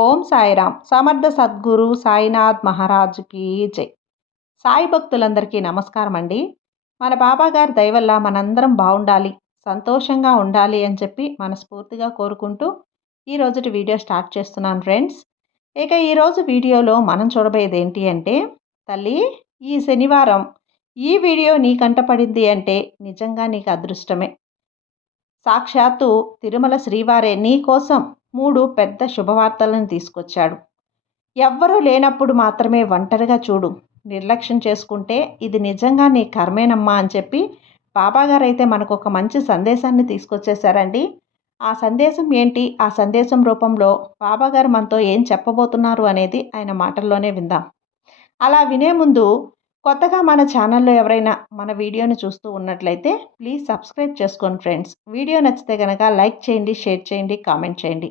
ఓం సాయిరామ్. సమర్థ సద్గురు సాయినాథ్ మహారాజుకి జై. సాయి భక్తులందరికీ నమస్కారం అండి మన బాబాగారి దయవల్ల మనందరం బాగుండాలి సంతోషంగా ఉండాలి అని చెప్పి మనస్ఫూర్తిగా కోరుకుంటూ ఈ రోజుటి వీడియో స్టార్ట్ చేస్తున్నాను ఫ్రెండ్స్. ఇక ఈరోజు వీడియోలో మనం చూడబోయేది ఏంటి అంటే తల్లి ఈ శనివారం ఈ వీడియో నీ కంటపడింది అంటే నిజంగా నీకు అదృష్టమే. సాక్షాత్తు తిరుమల శ్రీవారే నీ కోసం మూడు పెద్ద శుభవార్తలను తీసుకొచ్చాడు. ఎవ్వరూ లేనప్పుడు మాత్రమే ఒంటరిగా చూడు. నిర్లక్ష్యం చేసుకుంటే ఇది నిజంగా నీ కర్మేనమ్మా అని చెప్పి బాబాగారు అయితే మనకు ఒక మంచి సందేశాన్ని తీసుకొచ్చేశారండి. ఆ సందేశం ఏంటి? ఆ సందేశం రూపంలో బాబాగారు మనతో ఏం చెప్పబోతున్నారు అనేది ఆయన మాటల్లోనే విందాం. అలా వినే ముందు కొత్తగా మన ఛానల్లో ఎవరైనా మన వీడియోని చూస్తూ ఉన్నట్లయితే ప్లీజ్ సబ్స్క్రైబ్ చేసుకోండి ఫ్రెండ్స్. వీడియో నచ్చితే కనుక లైక్ చేయండి షేర్ చేయండి కామెంట్ చేయండి.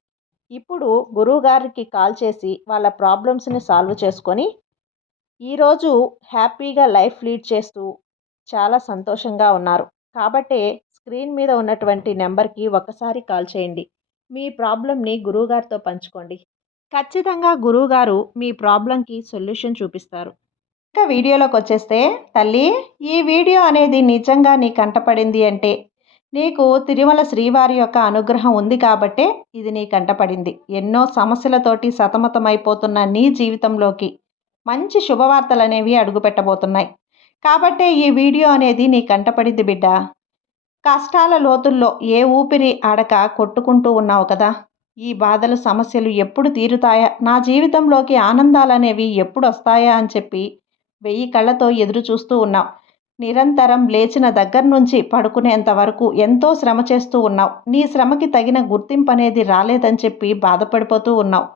ఇప్పుడు గురువుగారికి కాల్ చేసి వాళ్ళ ప్రాబ్లమ్స్ని సాల్వ్ చేసుకొని ఈరోజు హ్యాపీగా లైఫ్ లీడ్ చేస్తూ చాలా సంతోషంగా ఉన్నారు. కాబట్టే స్క్రీన్ మీద ఉన్నటువంటి నెంబర్కి ఒకసారి కాల్ చేయండి. మీ ప్రాబ్లమ్ని గురువుగారితో పంచుకోండి. ఖచ్చితంగా గురువుగారు మీ ప్రాబ్లంకి సొల్యూషన్ చూపిస్తారు. ఇంకా వీడియోలోకి వచ్చేస్తే తల్లి ఈ వీడియో అనేది నిజంగా నీ కంటపడింది అంటే నీకు తిరుమల శ్రీవారి యొక్క అనుగ్రహం ఉంది కాబట్టే ఇది నీ కంటపడింది. ఎన్నో సమస్యలతోటి సతమతమైపోతున్న నీ జీవితంలోకి మంచి శుభవార్తలు అనేవి అడుగుపెట్టబోతున్నాయి. కాబట్టే ఈ వీడియో అనేది నీ కంటపడింది బిడ్డ. కష్టాల లోతుల్లో ఏ ఊపిరి ఆడక కొట్టుకుంటూ ఉన్నావు కదా? ఈ బాధలు సమస్యలు ఎప్పుడు తీరుతాయా? నా జీవితంలోకి ఆనందాలనేవి ఎప్పుడు వస్తాయా అని చెప్పి వెయ్యి కళ్ళతో ఎదురు చూస్తూ ఉన్నావు. నిరంతరం లేచిన దగ్గర నుంచి పడుకునేంత వరకు ఎంతో శ్రమ చేస్తూ ఉన్నావు. నీ శ్రమకి తగిన గుర్తింపు అనేది రాలేదని చెప్పి బాధపడిపోతూ ఉన్నావు.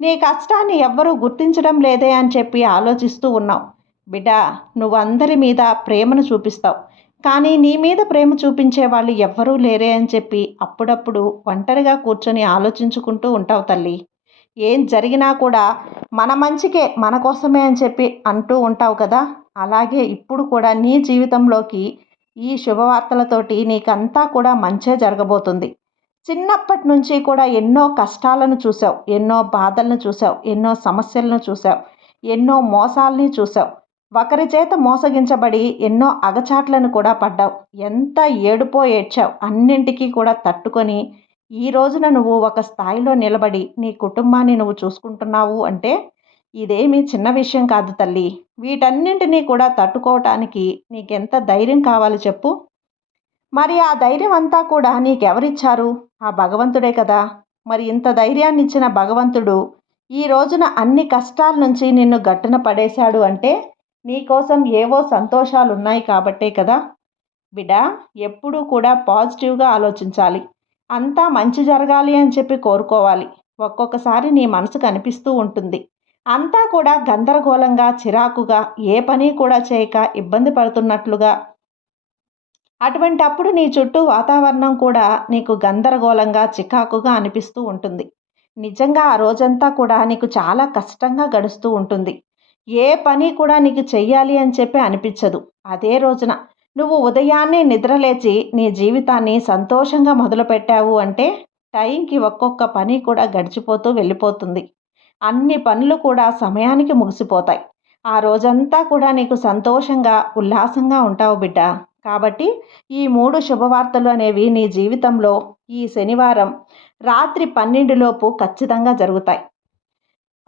నీ కష్టాన్ని ఎవ్వరూ గుర్తించడం లేదే అని చెప్పి ఆలోచిస్తూ ఉన్నావు. బిడ్డ నువ్వు అందరి మీద ప్రేమను చూపిస్తావు. కానీ నీ మీద ప్రేమ చూపించే వాళ్ళు ఎవ్వరూ లేరే అని చెప్పి అప్పుడప్పుడు ఒంటరిగా కూర్చొని ఆలోచించుకుంటూ ఉంటావు తల్లి. ఏం జరిగినా కూడా మన మంచికే మన కోసమే అని చెప్పి అంటూ ఉంటావు కదా. అలాగే ఇప్పుడు కూడా నీ జీవితంలోకి ఈ శుభవార్తలతోటి నీకంతా కూడా మంచే జరగబోతుంది. చిన్నప్పటి నుంచి కూడా ఎన్నో కష్టాలను చూసావు ఎన్నో బాధలను చూసావు ఎన్నో సమస్యలను చూసావు ఎన్నో మోసాలని చూసావు ఒకరి చేత మోసగించబడి ఎన్నో అగచాట్లను కూడా పడ్డావు. ఎంత ఏడుపో ఏడ్చావు అన్నింటికీ కూడా తట్టుకొని ఈ రోజున నువ్వు ఒక స్థాయిలో నిలబడి నీ కుటుంబాన్ని నువ్వు చూసుకుంటున్నావు అంటే ఇదేమీ చిన్న విషయం కాదు తల్లి. వీటన్నింటినీ కూడా తట్టుకోవటానికి నీకెంత ధైర్యం కావాలి చెప్పు. మరి ఆ ధైర్యం అంతా కూడా నీకెవరిచ్చారు? ఆ భగవంతుడే కదా. మరి ఇంత ధైర్యాన్ని ఇచ్చిన భగవంతుడు ఈ రోజున అన్ని కష్టాల నుంచి నిన్ను గట్టున పడేశాడు అంటే నీకోసం ఏవో సంతోషాలు ఉన్నాయి కాబట్టే కదా. బిడ్డ ఎప్పుడూ కూడా పాజిటివ్గా ఆలోచించాలి. అంతా మంచి జరగాలి అని చెప్పి కోరుకోవాలి. ఒక్కొక్కసారి నీ మనసు కనిపిస్తూ ఉంటుంది. అంతా కూడా గందరగోళంగా చిరాకుగా ఏ పని కూడా చేయక ఇబ్బంది పడుతున్నట్లుగా. అటువంటి అప్పుడు నీ చుట్టూ వాతావరణం కూడా నీకు గందరగోళంగా చికాకుగా అనిపిస్తూ ఉంటుంది. నిజంగా ఆ రోజంతా కూడా నీకు చాలా కష్టంగా గడుస్తూ ఉంటుంది. ఏ పని కూడా నీకు చెయ్యాలి అని చెప్పి అనిపించదు. అదే రోజున నువ్వు ఉదయాన్నే నిద్రలేచి నీ జీవితాన్ని సంతోషంగా మొదలుపెట్టావు అంటే టైంకి ఒక్కొక్క పని కూడా గడిచిపోతూ వెళ్ళిపోతుంది. అన్ని పనులు కూడా సమయానికి ముగిసిపోతాయి. ఆ రోజంతా కూడా నీకు సంతోషంగా ఉల్లాసంగా ఉంటావు బిడ్డ. కాబట్టి ఈ మూడు శుభవార్తలు అనేవి నీ జీవితంలో ఈ శనివారం రాత్రి పన్నెండులోపు ఖచ్చితంగా జరుగుతాయి.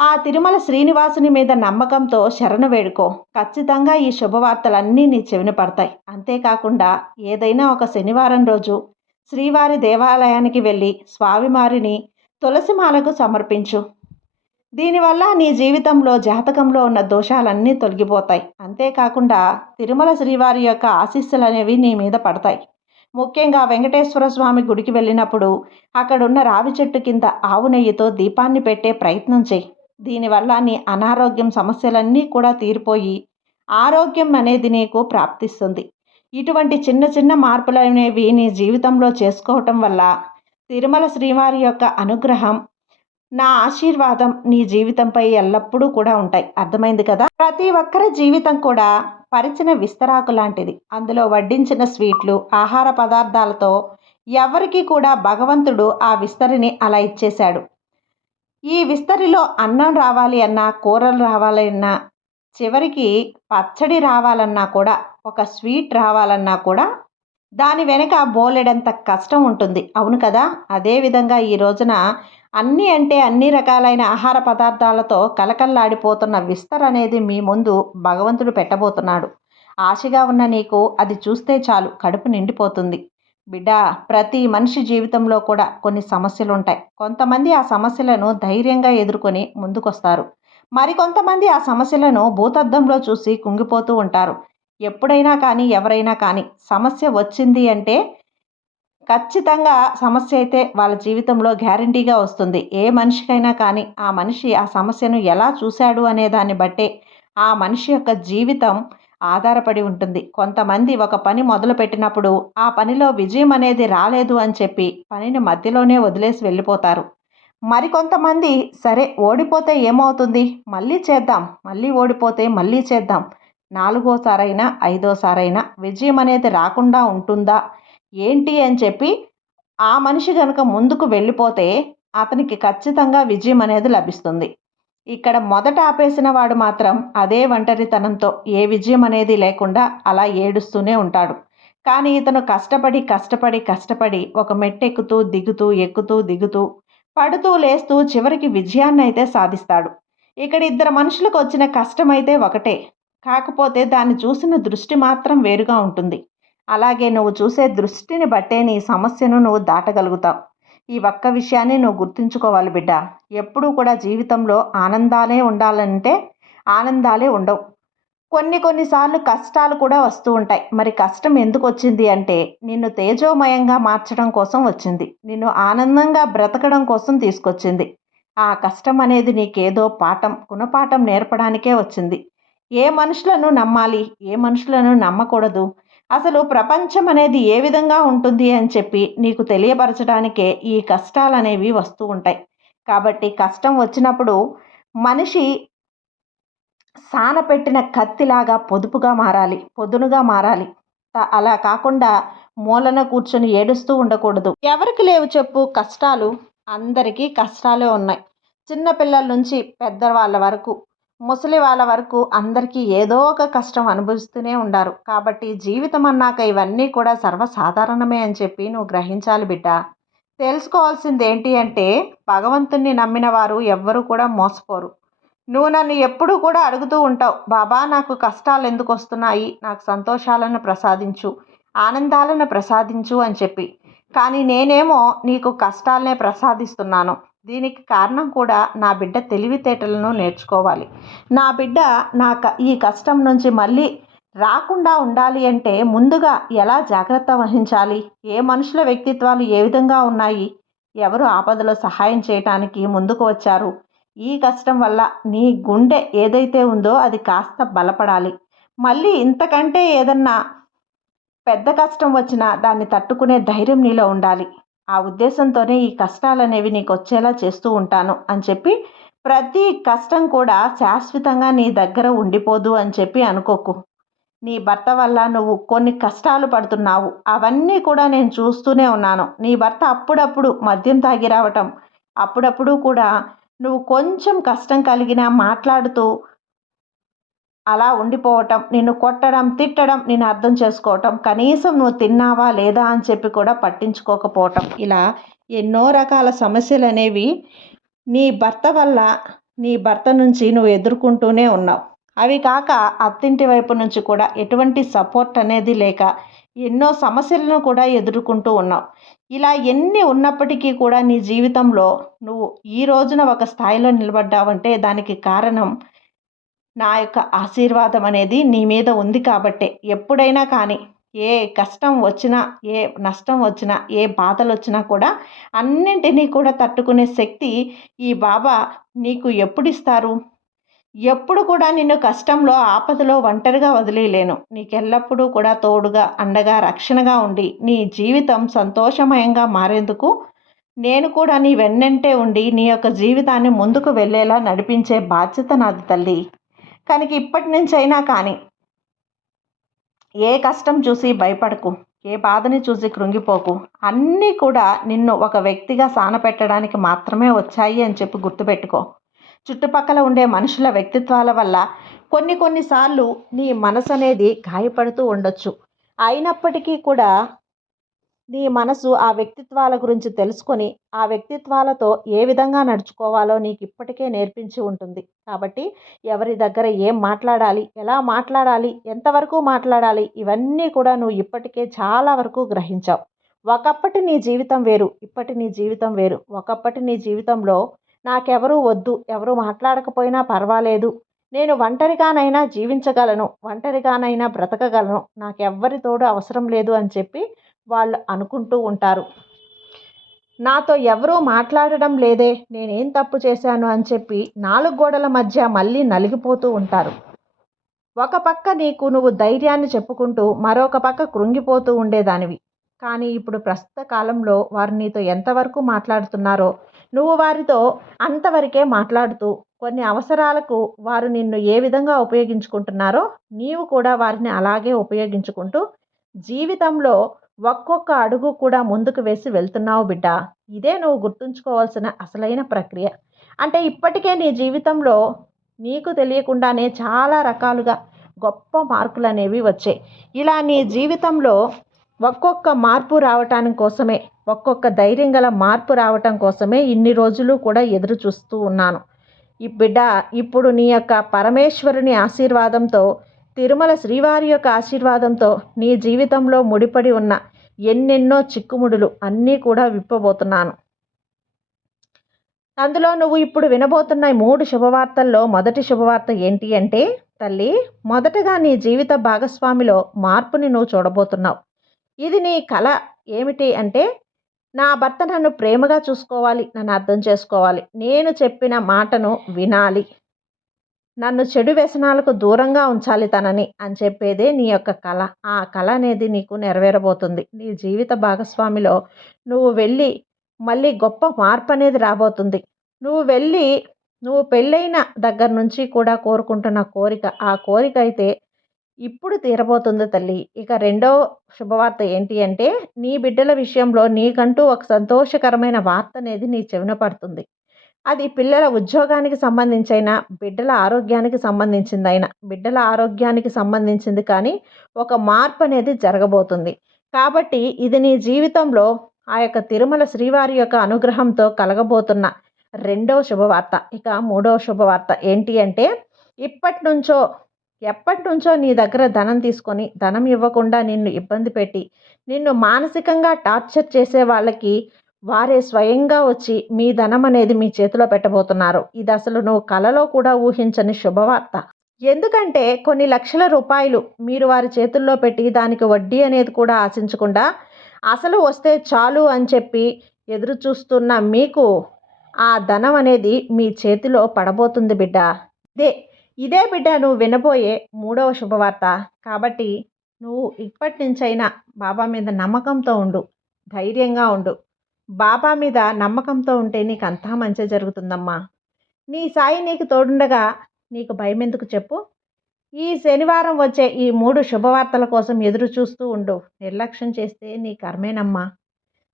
ఆ తిరుమల శ్రీనివాసుని మీద నమ్మకంతో శరణు వేడుకో. ఖచ్చితంగా ఈ శుభవార్తలన్నీ నీ చెవిన పడతాయి. అంతేకాకుండా ఏదైనా ఒక శనివారం రోజు శ్రీవారి దేవాలయానికి వెళ్ళి స్వామివారిని తులసిమాలకు సమర్పించు. దీనివల్ల నీ జీవితంలో జాతకంలో ఉన్న దోషాలన్నీ తొలగిపోతాయి. అంతేకాకుండా తిరుమల శ్రీవారి యొక్క ఆశీస్సులు అనేవి నీ మీద పడతాయి. ముఖ్యంగా వెంకటేశ్వర స్వామి గుడికి వెళ్ళినప్పుడు అక్కడున్న రావి చెట్టు కింద ఆవు నెయ్యితో దీపాన్ని పెట్టే ప్రయత్నం చేయి. దీనివల్ల నీ అనారోగ్యం సమస్యలన్నీ కూడా తీరిపోయి ఆరోగ్యం అనేది నీకు ప్రాప్తిస్తుంది. ఇటువంటి చిన్న చిన్న మార్పులు అనేవి నీ జీవితంలో చేసుకోవటం వల్ల తిరుమల శ్రీవారి యొక్క అనుగ్రహం నా ఆశీర్వాదం నీ జీవితంపై ఎల్లప్పుడూ కూడా ఉంటాయి. అర్థమైంది కదా? ప్రతి ఒక్కరి జీవితం కూడా పరిచిన విస్తరాకు లాంటిది. అందులో వడ్డించిన స్వీట్లు ఆహార పదార్థాలతో ఎవరికి కూడా భగవంతుడు ఆ విస్తరిని అలా ఇచ్చేశాడు. ఈ విస్తరిలో అన్నం రావాలి అన్నా కూరలు రావాలి అన్నా చివరికి పచ్చడి రావాలన్నా కూడా ఒక స్వీట్ రావాలన్నా కూడా దాని వెనక బోలెడంత కష్టం ఉంటుంది. అవును కదా? అదేవిధంగా ఈ రోజున అన్నీ అంటే అన్ని రకాలైన ఆహార పదార్థాలతో కలకల్లాడిపోతున్న విస్తర్ అనేది మీ ముందు భగవంతుడు పెట్టబోతున్నాడు. ఆశగా ఉన్న నీకు అది చూస్తే చాలు కడుపు నిండిపోతుంది. బిడ్డ ప్రతి మనిషి జీవితంలో కూడా కొన్ని సమస్యలు ఉంటాయి కొంతమంది ఆ సమస్యలను ధైర్యంగా ఎదుర్కొని ముందుకొస్తారు. మరికొంతమంది ఆ సమస్యలను భూతద్దంలో చూసి కుంగిపోతూ ఉంటారు. ఎప్పుడైనా కానీ ఎవరైనా కానీ సమస్య వచ్చింది అంటే ఖచ్చితంగా సమస్య అయితే వాళ్ళ జీవితంలో గ్యారంటీగా వస్తుంది. ఏ మనిషికైనా కానీ ఆ మనిషి ఆ సమస్యను ఎలా చూశాడు అనే దాన్ని బట్టే ఆ మనిషి యొక్క జీవితం ఆధారపడి ఉంటుంది. కొంతమంది ఒక పని మొదలుపెట్టినప్పుడు ఆ పనిలో విజయం అనేది రాలేదు అని చెప్పి పనిని మధ్యలోనే వదిలేసి వెళ్ళిపోతారు. మరికొంతమంది సరే ఓడిపోతే ఏమవుతుంది? మళ్ళీ చేద్దాం మళ్ళీ ఓడిపోతే మళ్ళీ చేద్దాం నాలుగోసారైనా ఐదోసారైనా విజయం అనేది రాకుండా ఉంటుందా? ఏంటి అని చెప్పి ఆ మనిషి కనుక ముందుకు వెళ్ళిపోతే అతనికి ఖచ్చితంగా విజయం అనేది లభిస్తుంది. ఇక్కడ మొదట ఆపేసిన వాడు మాత్రం అదే ఒంటరితనంతో ఏ విజయం అనేది లేకుండా అలా ఏడుస్తూనే ఉంటాడు. కానీ ఇతను కష్టపడి కష్టపడి కష్టపడి ఒక మెట్టెక్కుతూ దిగుతూ ఎక్కుతూ దిగుతూ పడుతూ లేస్తూ చివరికి విజయాన్ని అయితే సాధిస్తాడు. ఇక్కడ ఇద్దరు మనుషులకు వచ్చిన కష్టమైతే ఒకటే. కాకపోతే దాన్ని చూసిన దృష్టి మాత్రం వేరుగా ఉంటుంది. అలాగే నువ్వు చూసే దృష్టిని బట్టే నీ సమస్యను నువ్వు దాటగలుగుతావు. ఈ ఒక్క విషయాన్ని నువ్వు గుర్తుంచుకోవాలి బిడ్డ. ఎప్పుడూ కూడా జీవితంలో ఆనందాలే ఉండాలంటే ఆనందాలే ఉండవు. కొన్ని కొన్నిసార్లు కష్టాలు కూడా వస్తూ ఉంటాయి. మరి కష్టం ఎందుకు వచ్చింది అంటే నిన్ను తేజోమయంగా మార్చడం కోసం వచ్చింది. నిన్ను ఆనందంగా బ్రతకడం కోసం తీసుకొచ్చింది. ఆ కష్టం అనేది నీకేదో పాఠం గుణపాఠం నేర్పడానికే వచ్చింది. ఏ మనుషులను నమ్మాలి? ఏ మనుషులను నమ్మకూడదు? అసలు ప్రపంచం అనేది ఏ విధంగా ఉంటుంది అని చెప్పి నీకు తెలియపరచడానికే ఈ కష్టాలు అనేవి వస్తూ ఉంటాయి. కాబట్టి కష్టం వచ్చినప్పుడు మనిషి సానపెట్టిన కత్తిలాగా పొదుపుగా మారాలి పొదునుగా మారాలి. అలా కాకుండా మూలన కూర్చొని ఏడుస్తూ ఉండకూడదు. ఎవరికి లేవు చెప్పు కష్టాలు అందరికీ కష్టాలే ఉన్నాయి. చిన్నపిల్లల నుంచి పెద్దవాళ్ళ వరకు ముసలి వాళ్ళ వరకు అందరికీ ఏదో ఒక కష్టం అనుభవిస్తూనే ఉండారు. కాబట్టి జీవితం అన్నాక ఇవన్నీ కూడా సర్వసాధారణమే అని చెప్పి నువ్వు గ్రహించాలి బిడ్డ. తెలుసుకోవాల్సింది ఏంటి అంటే భగవంతుణ్ణి నమ్మిన వారు ఎవ్వరూ కూడా మోసపోరు. నువ్వు నన్ను ఎప్పుడూ కూడా అడుగుతూ ఉంటావు బాబా నాకు కష్టాలు ఎందుకు వస్తున్నాయి? నాకు సంతోషాలను ప్రసాదించు ఆనందాలను ప్రసాదించు అని చెప్పి. కానీ నేనేమో నీకు కష్టాలనే ప్రసాదిస్తున్నాను. దీనికి కారణం కూడా నా బిడ్డ తెలివితేటలను నేర్చుకోవాలి. నా బిడ్డ నా ఈ కష్టం నుంచి మళ్ళీ రాకుండా ఉండాలి అంటే ముందుగా ఎలా జాగ్రత్త వహించాలి? ఏ మనుషుల వ్యక్తిత్వాలు ఏ విధంగా ఉన్నాయి? ఎవరు ఆపదలో సహాయం చేయటానికి ముందుకు వచ్చారు? ఈ కష్టం వల్ల నీ గుండె ఏదైతే ఉందో అది కాస్త బలపడాలి. మళ్ళీ ఇంతకంటే ఏదన్నా పెద్ద కష్టం వచ్చినా దాన్ని తట్టుకునే ధైర్యం నీలో ఉండాలి. ఆ ఉద్దేశంతోనే ఈ కష్టాలు అనేవి నీకు వచ్చేలా చేస్తూ ఉంటాను అని చెప్పి ప్రతి కష్టం కూడా శాశ్వతంగా నీ దగ్గర ఉండిపోదు అని చెప్పి అనుకోకు. నీ భర్త వల్ల నువ్వు కొన్ని కష్టాలు పడుతున్నావు. అవన్నీ కూడా నేను చూస్తూనే ఉన్నాను. నీ భర్త అప్పుడప్పుడు మద్యం తాగి రావటం. అప్పుడప్పుడు కూడా నువ్వు కొంచెం కష్టం కలిగినా మాట్లాడుతూ అలా ఉండిపోవటం నిన్ను కొట్టడం తిట్టడం నేను అర్థం చేసుకోవటం కనీసం నువ్వు తిన్నావా లేదా అని చెప్పి కూడా పట్టించుకోకపోవటం. ఇలా ఎన్నో రకాల సమస్యలు అనేవి నీ భర్త వల్ల నీ భర్త నుంచి నువ్వు ఎదుర్కొంటూనే ఉన్నావు. అవి కాక అత్తింటి వైపు నుంచి కూడా ఎటువంటి సపోర్ట్ అనేది లేక ఎన్నో సమస్యలను కూడా ఎదుర్కొంటూ ఉన్నావు. ఇలా ఎన్ని ఉన్నప్పటికీ కూడా నీ జీవితంలో నువ్వు ఈ రోజున ఒక స్థాయిలో నిలబడ్డావంటే దానికి కారణం నా యొక్క ఆశీర్వాదం అనేది నీ మీద ఉంది కాబట్టే. ఎప్పుడైనా కానీ ఏ కష్టం వచ్చినా ఏ నష్టం వచ్చినా ఏ బాధలు వచ్చినా కూడా అన్నింటినీ కూడా తట్టుకునే శక్తి ఈ బాబా నీకు ఎప్పుడు ఇస్తారు ఎప్పుడు కూడా నిన్ను కష్టంలో ఆపదలో ఒంటరిగా వదిలేయలేను. నీకెల్లప్పుడూ కూడా తోడుగా అండగా రక్షణగా ఉండి నీ జీవితం సంతోషమయంగా మారేందుకు నేను కూడా నీ వెన్నంటే ఉండి నీ యొక్క జీవితాన్ని ముందుకు వెళ్ళేలా నడిపించే బాధ్యత నాది తల్లి. తనకి ఇప్పటి నుంచైనా అయినా కానీ ఏ కష్టం చూసి భయపడకు ఏ బాధని చూసి కృంగిపోకు. అన్నీ కూడా నిన్ను ఒక వ్యక్తిగా సానపెట్టడానికి మాత్రమే వచ్చాయి అని చెప్పి గుర్తుపెట్టుకో. చుట్టుపక్కల ఉండే మనుషుల వ్యక్తిత్వాల వల్ల కొన్ని కొన్నిసార్లు నీ మనసు అనేది గాయపడుతూ ఉండొచ్చు. అయినప్పటికీ కూడా నీ మనసు ఆ వ్యక్తిత్వాల గురించి తెలుసుకొని ఆ వ్యక్తిత్వాలతో ఏ విధంగా నడుచుకోవాలో నీకు ఇప్పటికే నేర్పించి ఉంటుంది. కాబట్టి ఎవరి దగ్గర ఏం మాట్లాడాలి ఎలా మాట్లాడాలి ఎంతవరకు మాట్లాడాలి ఇవన్నీ కూడా నువ్వు ఇప్పటికే చాలా వరకు గ్రహించావు. ఒకప్పటి నీ జీవితం వేరు ఇప్పటి నీ జీవితం వేరు. ఒకప్పటి నీ జీవితంలో నాకెవరూ వద్దు ఎవరు మాట్లాడకపోయినా పర్వాలేదు. నేను ఒంటరిగానైనా జీవించగలను ఒంటరిగానైనా బ్రతకగలను నాకెవ్వరి తోడు అవసరం లేదు అని చెప్పి వాళ్ళు అనుకుంటూ ఉంటారు. నాతో ఎవరూ మాట్లాడడం లేదే నేనేం తప్పు చేశాను అని చెప్పి నాలుగు గోడల మధ్య మళ్ళీ నలిగిపోతూ ఉంటారు. ఒక పక్క నీకు నువ్వు ధైర్యాన్ని చెప్పుకుంటూ మరొక పక్క కృంగిపోతూ ఉండేదానివి. కానీ ఇప్పుడు ప్రస్తుత కాలంలో వారు నీతో ఎంతవరకు మాట్లాడుతున్నారో నువ్వు వారితో అంతవరకే మాట్లాడుతూ కొన్ని అవసరాలకు వారు నిన్ను ఏ విధంగా ఉపయోగించుకుంటున్నారో నీవు కూడా వారిని అలాగే ఉపయోగించుకుంటూ జీవితంలో ఒక్కొక్క అడుగు కూడా ముందుకు వేసి వెళ్తున్నావు బిడ్డ. ఇదే నువ్వు గుర్తుంచుకోవాల్సిన అసలైన ప్రక్రియ. అంటే ఇప్పటికే నీ జీవితంలో నీకు తెలియకుండానే చాలా రకాలుగా గొప్ప మార్పులు అనేవి వచ్చాయి. ఇలా నీ జీవితంలో ఒక్కొక్క మార్పు రావటానికి కోసమే ఒక్కొక్క ధైర్యం గల మార్పు రావటం కోసమే ఇన్ని రోజులు కూడా ఎదురు చూస్తూ ఉన్నాను. ఈ బిడ్డ ఇప్పుడు నీ యొక్క పరమేశ్వరుని ఆశీర్వాదంతో తిరుమల శ్రీవారి యొక్క ఆశీర్వాదంతో నీ జీవితంలో ముడిపడి ఉన్న ఎన్నెన్నో చిక్కుముడులు అన్నీ కూడా విప్పబోతున్నాను. అందులో నువ్వు ఇప్పుడు వినబోతున్న మూడు శుభవార్తల్లో మొదటి శుభవార్త ఏంటి అంటే తల్లి మొదటగా నీ జీవిత భాగస్వామిలో మార్పుని నువ్వు చూడబోతున్నావు. ఇది నీ కళ ఏమిటి అంటే నా భర్త నన్ను ప్రేమగా చూసుకోవాలి నన్ను అర్థం చేసుకోవాలి. నేను చెప్పిన మాటను వినాలి. నన్ను చెడు వ్యసనాలకు దూరంగా ఉంచాలి తనని అని చెప్పేదే నీ యొక్క కళ ఆ కళ అనేది నీకు నెరవేరబోతుంది. నీ జీవిత భాగస్వామిలో నువ్వు వెళ్ళి మళ్ళీ గొప్ప మార్పు అనేది రాబోతుంది. నువ్వు వెళ్ళి నువ్వు పెళ్ళైన దగ్గర నుంచి కూడా కోరుకుంటున్న కోరిక ఆ కోరిక అయితే ఇప్పుడు తీరబోతుంది తల్లి. ఇక రెండో శుభవార్త ఏంటి అంటే నీ బిడ్డల విషయంలో నీకంటూ ఒక సంతోషకరమైన వార్త అనేది నీ చెవిన పడుతుంది. అది పిల్లల ఉద్యోగానికి సంబంధించైనా బిడ్డల ఆరోగ్యానికి సంబంధించిందైనా బిడ్డల ఆరోగ్యానికి సంబంధించింది కానీ ఒక మార్పు అనేది జరగబోతుంది. కాబట్టి ఇది నీ జీవితంలో ఆ యొక్క తిరుమల శ్రీవారి యొక్క అనుగ్రహంతో కలగబోతున్న రెండవ శుభవార్త. ఇక మూడవ శుభవార్త ఏంటి అంటే ఇప్పటి నుంచో ఎప్పటి నుంచో నీ దగ్గర ధనం తీసుకొని ధనం ఇవ్వకుండా నిన్ను ఇబ్బంది పెట్టి నిన్ను మానసికంగా టార్చర్ చేసే వాళ్ళకి వారే స్వయంగా వచ్చి మీ ధనం అనేది మీ చేతిలో పెట్టబోతున్నారు. ఇది అసలు నువ్వు కలలో కూడా ఊహించని శుభవార్త. ఎందుకంటే కొన్ని లక్షల రూపాయలు మీరు వారి చేతుల్లో పెట్టి దానికి వడ్డీ అనేది కూడా ఆశించకుండా అసలు వస్తే చాలు అని చెప్పి ఎదురు చూస్తున్న మీకు ఆ ధనం అనేది మీ చేతిలో పడబోతుంది బిడ్డ. ఇదే ఇదే బిడ్డ నువ్వు వినబోయే మూడవ శుభవార్త. కాబట్టి నువ్వు ఇప్పటి నుంచైనా బాబా మీద నమ్మకంతో ఉండు ధైర్యంగా ఉండు. బాబా మీద నమ్మకంతో ఉంటే నీకు అంతా మంచి జరుగుతుందమ్మా. నీ సాయి నీకు తోడుండగా నీకు భయం ఎందుకు చెప్పు? ఈ శనివారం వచ్చే ఈ మూడు శుభవార్తల కోసం ఎదురు చూస్తూ ఉండు. నిర్లక్ష్యం చేస్తే నీ కర్మేనమ్మా.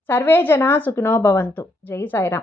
సర్వే జన సుఖినోభవంతు జై సాయిరాం.